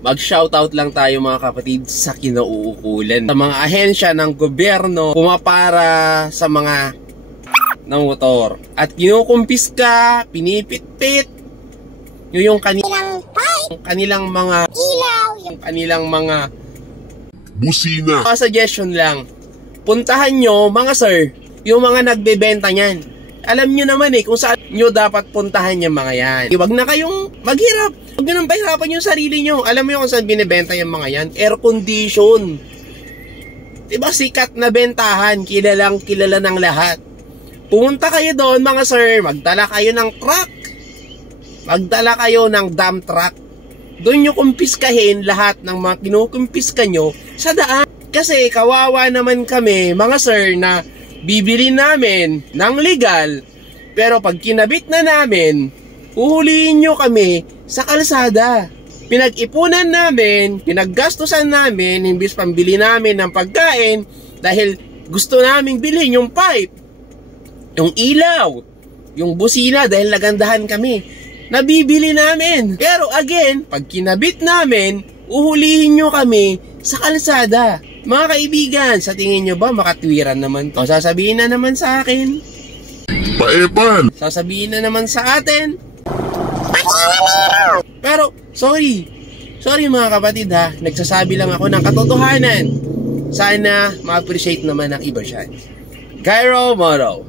Mag-shoutout lang tayo mga kapatid sa kinauukulan. Sa mga ahensya ng gobyerno, pumapara sa mga ng motor. At kinukumpiska, pinipitpit, yung kanilang mga ilaw, yung kanilang mga busina. Suggestion lang, puntahan nyo mga sir, yung mga nagbebenta nyan. Alam nyo naman kung saan nyo dapat puntahan yung mga yan. Huwag na kayong maghirap. Huwag nyo nang pahirapan yung sarili nyo. Alam mo kung saan binibenta yung mga yan? Air condition. Diba sikat na bentahan, kilalang kilala ng lahat. Pumunta kayo doon mga sir, magdala kayo ng truck. Magdala kayo ng dump truck. Doon nyo kumpiskahin lahat ng mga kinukumpiska nyo sa daan. Kasi kawawa naman kami mga sir na bibili namin ng legal, pero pag kinabit na namin, uhulihin nyo kami sa kalsada. Pinag-ipunan namin, pinaggastusan namin, imbis pambili namin ng pagkain, dahil gusto namin bilhin yung pipe, yung ilaw, yung busina, dahil nagandahan kami. Nabibili namin. Pero again, pag kinabit namin, uhulihin nyo kami sa kalsada. Mga kaibigan, sa tingin nyo ba makatwiran naman to? Sasabihin na naman sa akin. Paepan! Sasabihin na naman sa atin. Pero, sorry mga kapatid ha, nagsasabi lang ako ng katotohanan. Sana ma-appreciate naman ng iba siya. Gyro Moro.